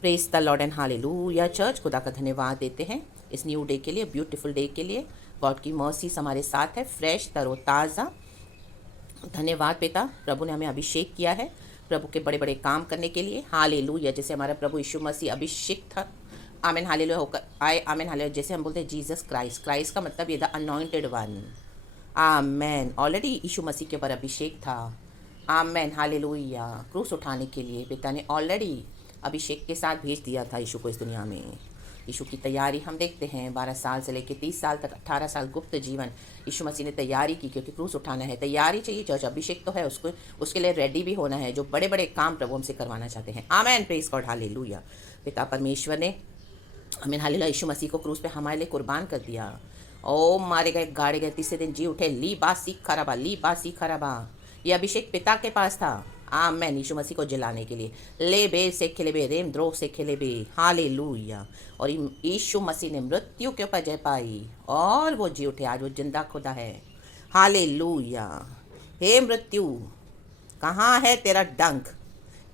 Praise the Lord and hallelujah church. खुदा का धन्यवाद देते हैं इस न्यू डे के लिए, ब्यूटीफुल डे के लिए। गॉड की मर्सीज हमारे साथ है, फ्रेश तरोताज़ा। धन्यवाद पिता, प्रभु ने हमें अभिषेक किया है प्रभु के बड़े बड़े काम करने के लिए। हालेलुया, जैसे हमारा प्रभु यीशु मसीह अभिषेक था, आमेन हालेलुया होकर आए, आमेन हालेलुया। जैसे हम बोलते हैं जीसस क्राइस्ट, क्राइस्ट का मतलब ये द अनॉइंटेड वन। आमेन, ऑलरेडी यीशु मसीह के ऊपर अभिषेक था। आमेन हालेलुया, क्रूस उठाने के लिए पिता ने ऑलरेडी अभिषेक के साथ भेज दिया था यीशु को इस दुनिया में। यीशु की तैयारी हम देखते हैं, 12 साल से लेकर 30 साल तक, 18 साल गुप्त जीवन यीशु मसीह ने तैयारी की, क्योंकि क्रूस उठाना है। तैयारी चाहिए चर्च, अभिषेक तो है, उसको उसके लिए रेडी भी होना है, जो बड़े बड़े काम प्रभु हमसे करवाना चाहते हैं। आमेन, प्रेज गॉड हालेलुया। पिता परमेश्वर ने हमें हालेलुया यीशु मसीह को क्रूस पे हमारे लिए कुर्बान कर दिया। ओ मारे गए, गाड़े गए, तीसरे दिन जी उठे। ली बा सीख खराबा, ली बा सीख खराबा। ये अभिषेक पिता के पास था। आमेन, यीशु मसीह को जलाने के लिए। ले बे से खिले बे, रेम द्रोह से खिले बे, हालेलुया। और यीशु मसीह ने मृत्यु के ऊपर जय पाई और वो जी उठे। आज वो जिंदा खुदा है। हालेलुया। हे मृत्यु, कहाँ है तेरा डंक?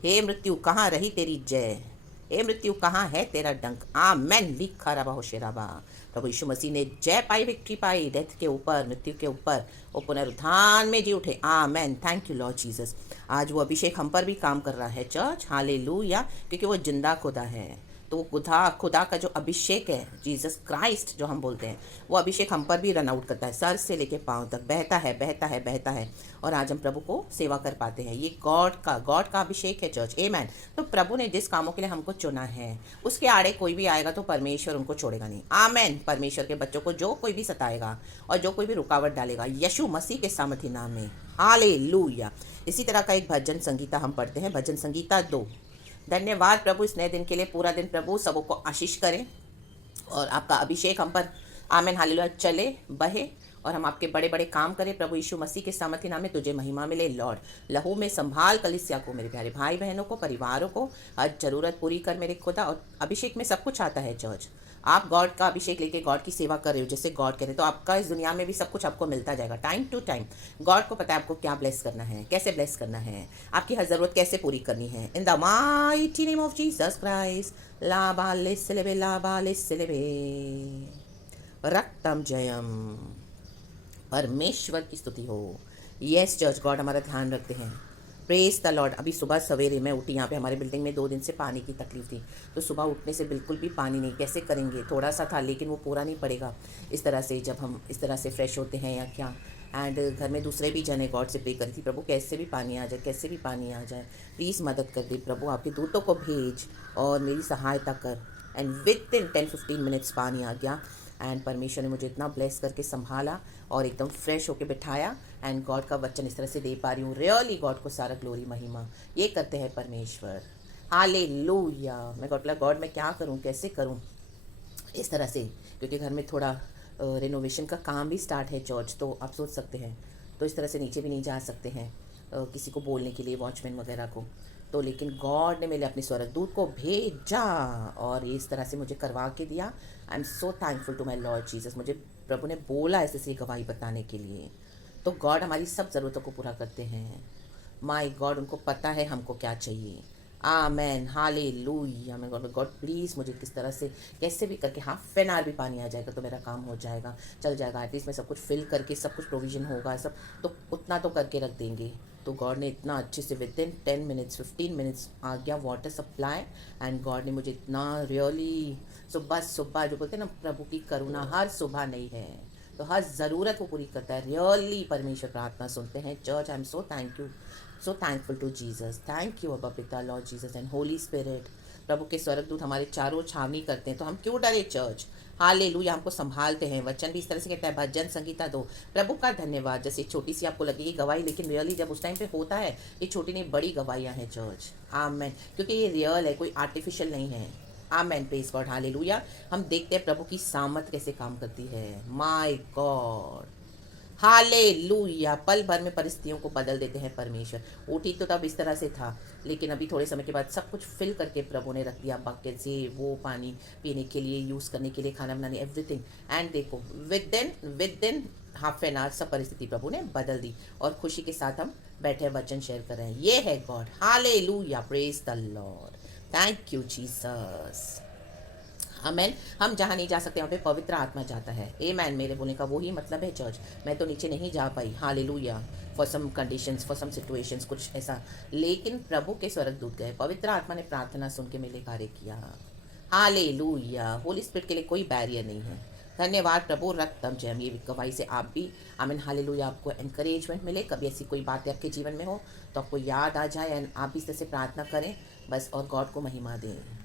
हे मृत्यु, कहाँ रही तेरी जय? हे मृत्यु, कहाँ है तेरा डंक? आमेन, लिखा रबा हो शेराबा। प्रभु यीशु मसीह ने जय पाई, विक्ट्री पाई डेथ के ऊपर, मृत्यु के ऊपर। वो पुनरुत्थान में जी उठे। आमेन, थैंक यू लॉर्ड जीसस। आज वो अभिषेक हम पर भी काम कर रहा है चर्च, हालेलुया, क्योंकि वो जिंदा खुदा है। तो वो खुदा खुदा का जो अभिषेक है, जीसस क्राइस्ट जो हम बोलते हैं, वो अभिषेक हम पर भी रन आउट करता है, सर से लेके पांव तक बहता है, बहता है, बहता है। और आज हम प्रभु को सेवा कर पाते हैं। ये गॉड का अभिषेक है चर्च। आमेन। तो प्रभु ने जिस कामों के लिए हमको चुना है, उसके आड़े कोई भी आएगा तो परमेश्वर उनको छोड़ेगा नहीं। आमेन। परमेश्वर के बच्चों को जो कोई भी सताएगा और जो कोई भी रुकावट डालेगा, यीशु मसीह के सामर्थी नाम में, हालेलुया। इसी तरह का एक भजन संगीता हम पढ़ते हैं, भजन संगीता 2। धन्यवाद प्रभु इस नए दिन के लिए। पूरा दिन प्रभु सबों को आशीष करें और आपका अभिषेक हम पर, आमेन हालेलुया, चले बहे और हम आपके बड़े बड़े काम करें। प्रभु यीशु मसीह के सामर्थ्य नाम में तुझे महिमा मिले लॉर्ड। लहू में संभाल कलीसिया को, मेरे प्यारे भाई बहनों को, परिवारों को, हर जरूरत पूरी कर मेरे खुदा। और अभिषेक में सब कुछ आता है चर्च। आप गॉड का अभिषेक लेके गॉड की सेवा कर रहे हो जैसे गॉड कह रहे, तो आपका इस दुनिया में भी सब कुछ आपको मिलता जाएगा टाइम टू टाइम। गॉड को पता है आपको क्या ब्लेस करना है, कैसे ब्लेस करना है, आपकी हर जरूरत कैसे पूरी करनी है। In the mighty name of Jesus Christ, ला बाले सिलेबे, ला बाले सिलेबे, रक्तम जयम। परमेश्वर की स्तुति हो। यस चर्च, गॉड हमारा ध्यान रखते हैं। Praise the Lord. अभी सुबह सवेरे मैं उठी, यहाँ पे हमारे बिल्डिंग में 2 दिन से पानी की तकलीफ थी, तो सुबह उठने से बिल्कुल भी पानी नहीं, कैसे करेंगे, थोड़ा सा था लेकिन वो पूरा नहीं पड़ेगा इस तरह से, जब हम इस तरह से फ्रेश होते हैं या क्या। एंड घर में दूसरे भी जने गॉड से प्रे करी थी, प्रभु कैसे भी पानी आ जाए, कैसे भी पानी आ जाए, प्लीज़ मदद कर दे प्रभु, आपके दूतों को भेज और मेरी सहायता कर। एंड विद इन 10-15 मिनट्स पानी आ गया। एंड परमेश्वर ने मुझे इतना ब्लेस करके संभाला और एकदम फ्रेश होके बिठाया। एंड गॉड का वचन इस तरह से दे पा रही हूँ। रियली गॉड को सारा ग्लोरी महिमा ये करते हैं परमेश्वर। हालेलुया। मैं गॉड मैं क्या करूँ, कैसे करूँ इस तरह से, क्योंकि घर में थोड़ा रेनोवेशन का काम भी स्टार्ट है चर्च, तो आप सोच सकते हैं। तो इस तरह से नीचे भी नहीं जा सकते हैं किसी को बोलने के लिए, वॉचमैन वगैरह को। तो लेकिन गॉड ने मेरे अपने स्वर्गदूत को भेजा और इस तरह से मुझे करवा के दिया। I am so thankful to my Lord Jesus. मुझे प्रभु ने बोला ऐसे से गवाही बताने के लिए। तो गॉड हमारी सब ज़रूरतों को पूरा करते हैं। माय गॉड, उनको पता है हमको क्या चाहिए। Amen hallelujah. मैं गॉड प्लीज़ मुझे किस तरह से कैसे भी करके हाफ एन आवर भी पानी आ जाएगा तो मेरा काम हो जाएगा, चल जाएगा। एटलीस्ट मैं सब कुछ फिल करके, सब कुछ प्रोविज़न होगा, सब तो उतना तो करके रख देंगे। तो गॉड ने इतना अच्छे से विद इन 10 मिनट्स 15 मिनट्स आ गया वाटर सप्लाई। एंड गॉड ने मुझे इतना रियली, सुबह सुबह जो बोलते हैं ना, प्रभु की करुणा हर सुबह नहीं है, तो हर ज़रूरत वो पूरी करता है। रियली परमेश्वर प्रार्थना सुनते हैं church. I am so so thankful to Jesus. Thank you अबा पिता, Lord Jesus and Holy Spirit. प्रभु के स्वर्गदूत हमारे चारों छावनी करते हैं, तो हम क्यों डरे चर्च। हालेलुया, हमको संभालते हैं। वचन भी इस तरह से कहता है, भजन संगीता 2। प्रभु का धन्यवाद। जैसे छोटी सी आपको लगेगी गवाही, लेकिन रियली जब उस टाइम पे होता है, ये छोटी नहीं बड़ी गवाहियाँ हैं चर्च। आमेन, क्योंकि ये रियल है, कोई आर्टिफिशियल नहीं है। आमेन, प्रेज गॉड हालेलुया। हम देखते हैं प्रभु की सामत कैसे काम करती है। My God hallelujah. पल भर में परिस्थितियों को बदल देते हैं परमेश्वर। उठी तो तब इस तरह से था, लेकिन अभी थोड़े समय के बाद सब कुछ फिल करके प्रभु ने रख दिया बकेट से, वो पानी पीने के लिए, यूज़ करने के लिए, खाना बनाने, एवरीथिंग। एंड देखो with in half an hour सब परिस्थिति प्रभु ने बदल दी और खुशी के साथ हम बैठे वचन शेयर कर रहे हैं। ये है गॉड। हालेलुया, praise the Lord. Thank you Jesus. आमेन। हम जहाँ नहीं जा सकते वहाँ पे पवित्र आत्मा जाता है। आमेन। मेरे बोलने का वही मतलब है चर्च। मैं तो नीचे नहीं जा पाई, hallelujah, for some conditions, for some situations, कुछ ऐसा, लेकिन प्रभु के स्वर्गदूत गए, पवित्र आत्मा ने प्रार्थना सुन के मेरे कार्य किया। हालेलुया। होली स्पिरिट के लिए कोई बैरियर नहीं है। धन्यवाद प्रभु। रक्तम जय। ये गवाही से आप भी, आमीन, हालेलुया, आपको एनकरेजमेंट मिले। कभी ऐसी कोई बातें आपके जीवन में हो तो आपको याद आ जाए एंड आप भी इस तरह से प्रार्थना करें बस, और गॉड को महिमा दें।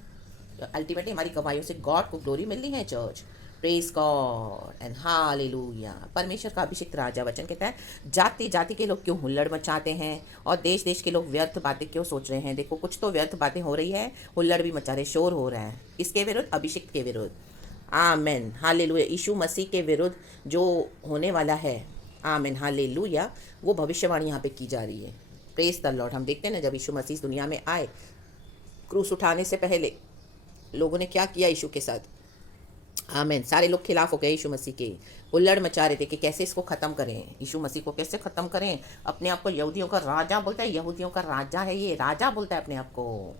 अल्टीमेटली हमारी गवाहियों से गॉड को ग्लोरी मिलनी है church. Praise God and hallelujah. परमेश्वर का अभिषेक राजा वचन कहता है, जाति जाति के लोग क्यों हुल्लड़ मचाते हैं और देश देश के लोग व्यर्थ बातें क्यों सोच रहे हैं। देखो कुछ तो व्यर्थ बातें हो रही है, हुल्लड़ भी मचा रहे, शोर हो रहा है, इसके विरुद्ध, अभिषेक के विरुद्ध। Amen hallelujah. यीशु मसीह के विरुद्ध जो होने वाला है, आमेन हालेलुया, वो भविष्यवाणी यहाँ पे की जा रही है। Praise the Lord. हम देखते हैं ना, जब यीशु मसीह दुनिया में आए, क्रूस उठाने से पहले लोगों ने क्या किया यीशु के साथ। आमेन। सारे लोग खिलाफ हो गए यीशु मसीह के, हुल्लड़ मचा रहे थे कि कैसे इसको ख़त्म करें, यीशु मसीह को कैसे ख़त्म करें। अपने आप को यहूदियों का राजा बोलता है, यहूदियों का राजा है ये, राजा बोलता है अपने आप को।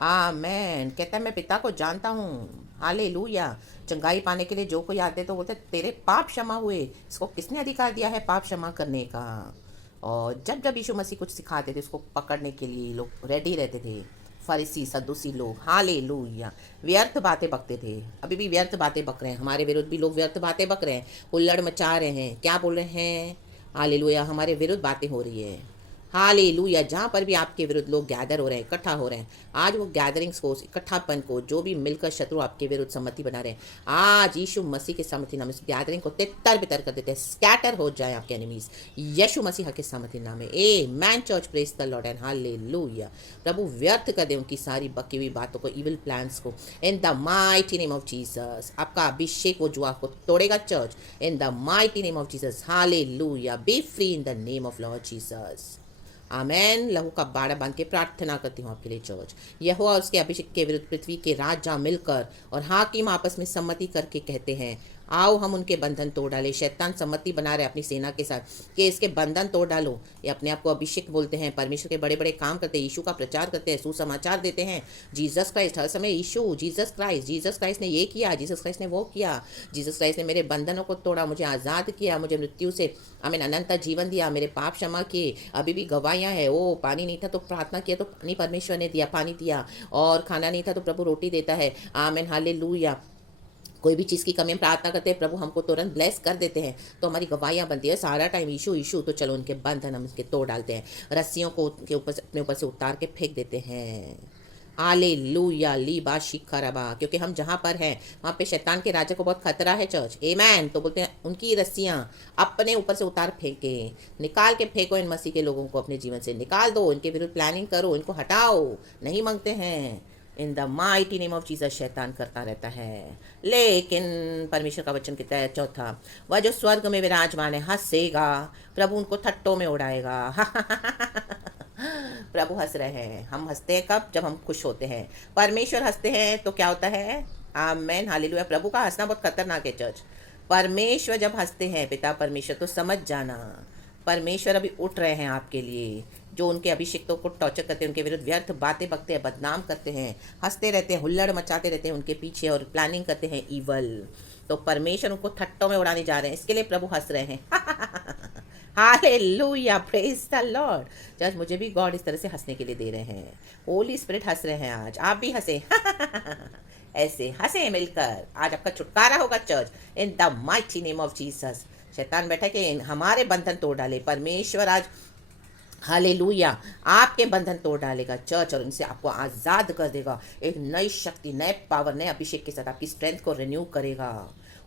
आमेन। कहता है मैं पिता को जानता हूँ। हालेलुया। चंगाई पाने के लिए जो कोई आते तो बोलते तेरे पाप क्षमा हुए। इसको किसने अधिकार दिया है पाप क्षमा करने का। और जब जब यीशु मसीह कुछ सिखाते थे, उसको पकड़ने के लिए लोग रेडी रहते थे। फरीसी सदूसी लोग, हालेलुया, व्यर्थ बातें बकते थे। अभी भी व्यर्थ बातें बक रहे हैं, हमारे विरुद्ध भी लोग व्यर्थ बातें बक रहे हैं, हुल्लड़ मचा रहे हैं। क्या बोल रहे हैं, हालेलुया, हमारे विरुद्ध बातें हो रही है। हालेलुया। जहाँ पर भी आपके विरुद्ध लोग गैदर हो रहे हैं, इकट्ठा हो रहे हैं, आज वो गैदरिंग्स को, इकट्ठापन को, जो भी मिलकर शत्रु आपके विरुद्ध सम्मति बना रहे हैं, आज यीशु मसीह के सम्मति नाम इस गैदरिंग को तितर बितर कर देते हैं। स्कैटर हो जाए आपके एनिमीज यीशु मसीह के सम्मति नाम में। Amen church, praise the Lord and hallelujah. प्रभु व्यर्थ कर दे उनकी सारी बकी हुई बातों को, इविल प्लान्स को, in the mighty name of Jesus. आपका अभिषेक वो जुआ को तोड़ेगा church, in the mighty name of Jesus. Hallelujah. Be free in the name of Lord Jesus. Amen. लहू का बाड़ा बांध के प्रार्थना करती हूँ आपके लिए चर्च। यहोवा और उसके अभिषेक के विरुद्ध पृथ्वी के राजा मिलकर और हाकिम आपस में सम्मति करके कहते हैं, आओ हम उनके बंधन तोड़ डालें। शैतान सम्मति बना रहे अपनी सेना के साथ कि इसके बंधन तोड़ डालो। ये अपने आप को अभिषेक बोलते हैं, परमेश्वर के बड़े बड़े काम करते हैं, यीशु का प्रचार करते हैं, सुसमाचार देते हैं। जीसस क्राइस्ट हर समय यीशु, जीसस क्राइस्ट ने ये किया, जीसस क्राइस्ट ने वो किया, जीसस क्राइस्ट ने मेरे बंधनों को तोड़ा, मुझे आज़ाद किया, मुझे मृत्यु से हमें अनंत जीवन दिया, मेरे पाप क्षमा किए। अभी भी गवाहियाँ हैं। ओ पानी नहीं था तो प्रार्थना किया तो पानी परमेश्वर ने दिया, पानी दिया। और खाना नहीं था तो प्रभु रोटी देता है। Amen hallelujah. कोई भी चीज़ की कमी हम प्रार्थना करते हैं, प्रभु हमको तुरंत ब्लेस कर देते हैं, तो हमारी गवाहियाँ बनती है सारा टाइम यीशु यीशु। तो चलो उनके बंधन हम इसके तोड़ डालते हैं, रस्सियों को उनके ऊपर से, अपने ऊपर से उतार के फेंक देते हैं। हालेलुया। ली बा शिखरबा। क्योंकि हम जहाँ पर हैं वहाँ पे शैतान के राजा को बहुत खतरा है चर्च। आमेन। तो बोलते हैं उनकी रस्सियाँ अपने ऊपर से उतार फेंके, निकाल के फेंको। इन मसीह के लोगों को अपने जीवन से निकाल दो, इनके विरुद्ध प्लानिंग करो, इनको हटाओ, नहीं मांगते हैं। इन the mighty name of Jesus. शैतान करता रहता है, लेकिन परमेश्वर का वचन कहता है चौथा, वह जो स्वर्ग में विराजमान है हंसेगा, प्रभु उनको थट्टों में उड़ाएगा। प्रभु हंस रहे हैं। हम हंसते हैं कब, जब हम खुश होते हैं। परमेश्वर हंसते हैं तो क्या होता है, आमेन हालेलुया। प्रभु का हंसना बहुत खतरनाक है चर्च। परमेश्वर जब हंसते हैं, पिता परमेश्वर, तो समझ जाना परमेश्वर अभी उठ रहे हैं आपके लिए। जो उनके अभिषेकों को टॉर्चर करते हैं, उनके विरुद्ध व्यर्थ बातें बकते हैं, बदनाम करते हैं, हंसते रहते हैं, हुल्लड़ मचाते रहते हैं उनके पीछे और प्लानिंग करते हैं ईवल, तो परमेश्वर उनको थट्टों में उड़ाने जा रहे हैं। इसके लिए प्रभु हंस रहे हैं। Hallelujah, praise the Lord. जज मुझे भी गॉड इस तरह से हंसने के लिए दे रहे हैं। होली स्पिरिट हंस रहे हैं आज, आप भी हंसे। ऐसे हंसे मिलकर, आज आपका छुटकारा होगा church, in the mighty name of Jesus. शैतान बैठा कि हमारे बंधन तोड़ डाले, परमेश्वर आज हालेलुया आपके बंधन तोड़ डालेगा चर्च, और उनसे आपको आज़ाद कर देगा। एक नई शक्ति, नए पावर, नए अभिषेक के साथ आपकी स्ट्रेंथ को रिन्यू करेगा।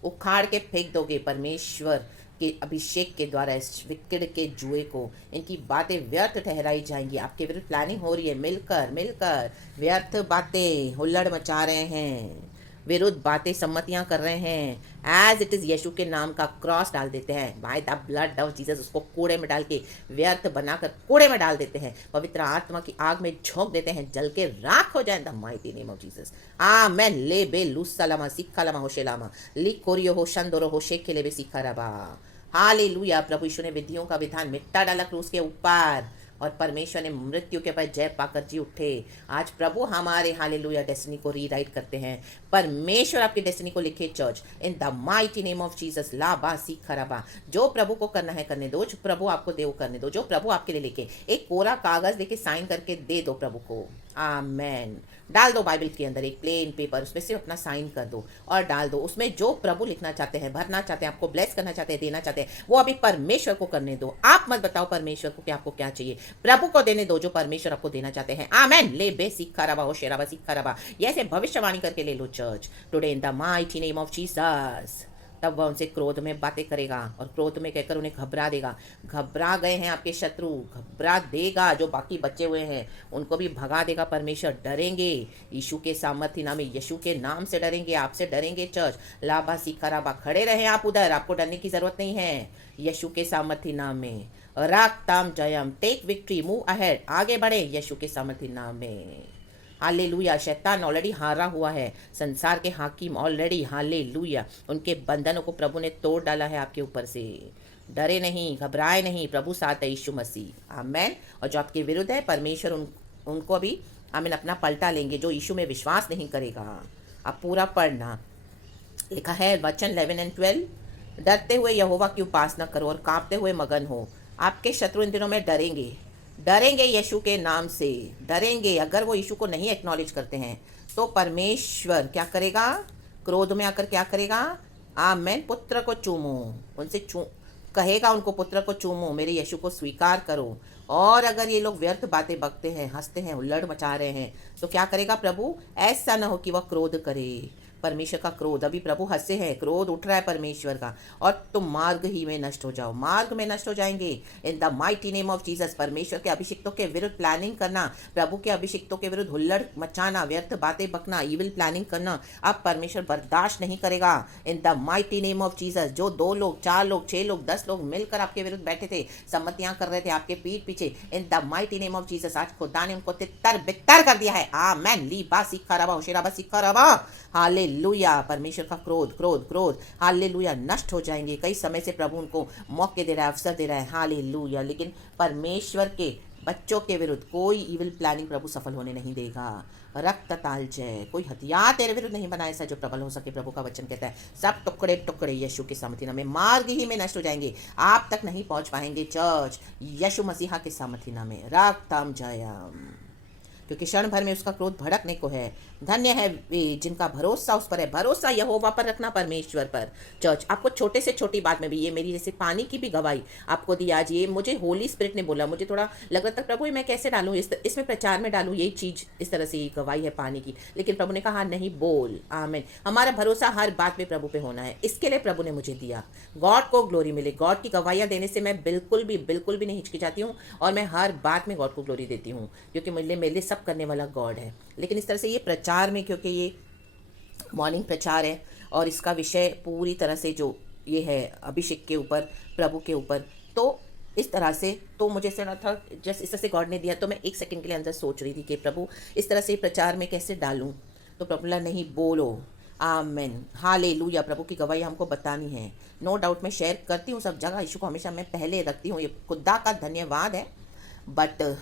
उखाड़ के फेंक दोगे परमेश्वर के अभिषेक के द्वारा इस विकेट के जुए को। इनकी बातें व्यर्थ ठहराई जाएंगी। आपके विरुद्ध प्लानिंग हो रही है, मिलकर मिलकर व्यर्थ बातें हुल्लड़ मचा रहे हैं, विरुद्ध बातें सम्मतियां कर रहे हैं। एज इट इज़ यीशु के नाम का क्रॉस डाल देते हैं, by the blood of Jesus. उसको कूड़े में डाल के, व्यर्थ बनाकर कूड़े में डाल देते हैं, पवित्र आत्मा की आग में झोंक देते हैं, जल के राख हो जाए the mighty name of Jesus. Amen. ले बे लुसलामा सिक्खालामा होशेलामा लिकोरियो हो शंदोरो हो शेखेले बे सिखाराबा। हालेलुया। प्रभु यीशु ने विधियों का विधान मिटा डाला क्रूस के ऊपर, और परमेश्वर ने मृत्यु के ऊपर जय पाकर जी उठे। आज प्रभु हमारे हालेलुया डेस्टिनी को रीराइट करते हैं। परमेश्वर आपकी डेस्टिनी को लिखे church in the mighty name of Jesus. ला बा सी खराबा, जो प्रभु को करना है करने दो, जो प्रभु आपको दे वो करने दो, जो प्रभु आपके लिए लिखे। एक कोरा कागज लेके साइन करके दे दो प्रभु को। आमेन। डाल दो बाइबल के अंदर एक प्लेन पेपर, उसमें सिर्फ अपना साइन कर दो और डाल दो। उसमें जो प्रभु लिखना चाहते हैं, भरना चाहते हैं, आपको ब्लेस करना चाहते हैं, देना चाहते हैं, वो अभी परमेश्वर को करने दो। आप मत बताओ परमेश्वर को कि आपको क्या चाहिए, प्रभु को देने दो जो परमेश्वर आपको देना चाहते हैं। आमेन। ले बे सीखा रबा हो शेराबा सीखा रबा, ऐसे भविष्यवाणी करके ले लो church today in the mighty name of Jesus. तब वह उनसे क्रोध में बातें करेगा और क्रोध में कहकर उन्हें घबरा देगा। घबरा गए हैं आपके शत्रु, घबरा देगा। जो बाकी बचे हुए हैं उनको भी भगा देगा परमेश्वर। डरेंगे यीशु के सामर्थ्य नाम में, यीशु के नाम से डरेंगे, आपसे डरेंगे चर्च। लाबा सीखा राबा, खड़े रहे आप उधर, आपको डरने की जरूरत नहीं है। यीशु के सामर्थ्य नाम में राग ताम Jayam, take victory, move ahead, आगे बढ़े यीशु के सामर्थ्य नाम में। हालेलुया। शैतान ऑलरेडी हारा हुआ है, संसार के हाकिम ऑलरेडी, हालेलुया, उनके बंधनों को प्रभु ने तोड़ डाला है आपके ऊपर से। डरे नहीं, घबराए नहीं, प्रभु साथ है यीशु मसीह। आमेन। और जो आपके विरुद्ध है परमेश्वर उनको भी आमीन अपना पलटा लेंगे, जो यीशु में विश्वास नहीं करेगा। आप पूरा पढ़ना, लिखा है वचन 11 और 12, डरते हुए यहोवा की उपासना करो और कांपते हुए मगन हो। आपके शत्रु इन दिनों में डरेंगे, डरेंगे यीशु के नाम से, डरेंगे। अगर वो यीशु को नहीं एक्नॉलेज करते हैं तो परमेश्वर क्या करेगा, क्रोध में आकर क्या करेगा। आमेन। पुत्र को चूमो, उनसे कहेगा उनको, पुत्र को चूमो, मेरे यीशु को स्वीकार करो। और अगर ये लोग व्यर्थ बातें बकते हैं, हंसते हैं, हुल्लड़ मचा रहे हैं, तो क्या करेगा प्रभु, ऐसा ना हो कि वह क्रोध करे। परमेश्वर का क्रोध, अभी प्रभु हंसे हैं, क्रोध उठ रहा है परमेश्वर का, और तुम मार्ग ही में नष्ट हो जाओ, मार्ग में नष्ट हो जाएंगे इन the mighty name of Jesus. परमेश्वर के अभिषिक्तों के विरुद्ध प्लानिंग करना, प्रभु के अभिषिक्तों के विरुद्ध हुल्लड़ मचाना, व्यर्थ बातें बकना, इविल प्लानिंग करना, अब परमेश्वर बर्दाश्त नहीं करेगा इन the mighty name of Jesus. जो 2 लोग, 4 लोग, 6 लोग, 10 लोग मिलकर आपके विरुद्ध बैठे थे, सम्मतियां कर रहे थे आपके पीठ पीछे, इन the mighty name of Jesus आज खुदा ने उनको तितर बितर कर दिया है। आमेन। ली बा सीखा रबा होशेराबा सीखा रबा। हालेलुया। परमेश्वर का क्रोध क्रोध क्रोध हालेलुया नष्ट हो जाएंगे। कई समय से प्रभु उनको मौके दे रहा है, अवसर दे रहा है, हालेलुया, लेकिन परमेश्वर के बच्चों के विरुद्ध कोई इविल प्लानिंग प्रभु सफल होने नहीं देगा। रक्त ताल जय, कोई हथियार तेरे विरुद्ध नहीं बनाया ऐसा जो प्रबल हो सके। प्रभु का वचन कहता है सब टुकड़े टुकड़े यीशु के सामर्थ्य नाम में, मार्ग ही में नष्ट हो जाएंगे, आप तक नहीं पहुंच पाएंगे चर्च, यीशु मसीहा के सामर्थ्य नाम में। रक्तम जयम, क्योंकि क्षण भर में उसका क्रोध भड़कने को है। धन्य है वे जिनका भरोसा उस पर है। भरोसा यहोवा पर रखना, परमेश्वर पर। चर्च आपको छोटे से छोटी बात में भी, ये मेरी जैसे पानी की भी गवाही आपको दी आज, ये मुझे होली स्पिरिट ने बोला, मुझे थोड़ा लग रहा था प्रभु मैं कैसे डालूँ इसमें प्रचार में डालूँ यही चीज़, इस तरह से ये गवाही है पानी की, लेकिन प्रभु ने कहा नहीं बोल। आमीन। हमारा भरोसा हर बात में प्रभु पे होना है, इसके लिए प्रभु ने मुझे दिया। गॉड को ग्लोरी मिले। गॉड की गवाहियाँ देने से मैं बिल्कुल भी नहीं हिचकिचाती हूँ, और मैं हर बात में गॉड को ग्लोरी देती हूँ, क्योंकि मेरे लिए सब करने वाला गॉड है। लेकिन इस तरह से ये प्रचार में, क्योंकि ये मॉर्निंग प्रचार है और इसका विषय पूरी तरह से जो ये है अभिषेक के ऊपर, प्रभु के ऊपर, तो इस तरह से तो मुझे ऐसा लगा था जस्ट इस तरह से गॉड ने दिया, तो मैं एक सेकंड के लिए अंदर सोच रही थी कि प्रभु इस तरह से प्रचार में कैसे डालूं, तो प्रभु बोला नहीं बोलो। आमेन। हालेलुया। प्रभु की गवाही हमको बतानी है। नो डाउट मैं शेयर करती हूँ सब जगह, यीशु को हमेशा मैं पहले रखती हूँ, ये खुदा का धन्यवाद है। बट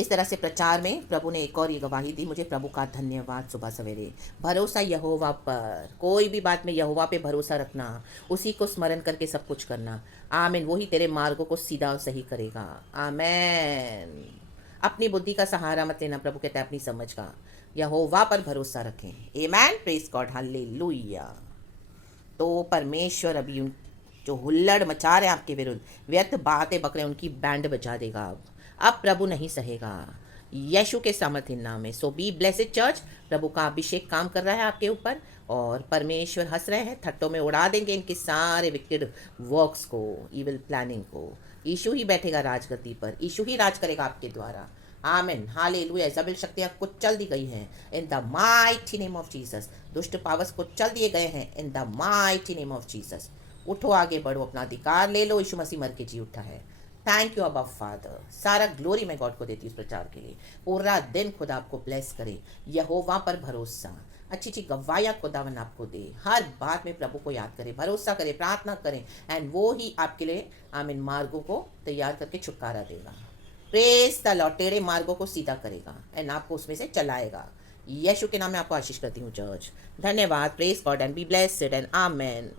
इस तरह से प्रचार में प्रभु ने एक और ये गवाही दी मुझे, प्रभु का धन्यवाद। सुबह सवेरे भरोसा यहोवा पर, कोई भी बात में यहोवा पे भरोसा रखना, उसी को स्मरण करके सब कुछ करना। आमीन। वही तेरे मार्गों को सीधा और सही करेगा। आमीन। अपनी बुद्धि का सहारा मत लेना, प्रभु कहता है अपनी समझ का, यहोवा पर भरोसा रखें। आमीन। Praise God. हालेलुया। तो परमेश्वर अभी जो हुल्लड़ मचा रहे हैं आपके विरुद्ध, व्यर्थ बातें बक रहे हैं, उनकी बैंड बजा देगा। अब प्रभु नहीं सहेगा यीशु के सामर्थ्य नाम में। सो बी ब्लेसेड चर्च। प्रभु का अभिषेक काम कर रहा है आपके ऊपर, और परमेश्वर हंस रहे हैं, थट्टों में उड़ा देंगे इनके सारे विकेड वर्क्स को, इविल प्लानिंग को। यीशु ही बैठेगा राजगद्दी पर, यीशु ही राज करेगा आपके द्वारा। आमीन। हालेलुया। इज़ाबेल शक्तियाँ कुचल दी गई हैं इन the mighty name of Jesus. दुष्ट पावर्स कुचल दिए गए हैं इन the mighty name of Jesus. उठो, आगे बढ़ो, अपना अधिकार ले लो। यीशु मसीह मर के जी उठा है। थैंक यू अबा फादर। सारा ग्लोरी मैं गॉड को देती हूँ इस प्रचार के लिए। पूरा दिन खुदा आपको ब्लेस करे। यहोवा पर भरोसा, अच्छी अच्छी गवाहियाँ खुदावन आपको दे। हर बात में प्रभु को याद करें, भरोसा करें, प्रार्थना करें, एंड वो ही आपके लिए आमीन मार्गों को तैयार करके छुटकारा देगा। प्रेज द लॉर्ड, टेढ़े मार्गों को सीधा करेगा एंड आपको उसमें से चलाएगा। यीशु के नाम में आपको आशीष करती हूँ चर्च। धन्यवाद। Praise God and be blessed and amen.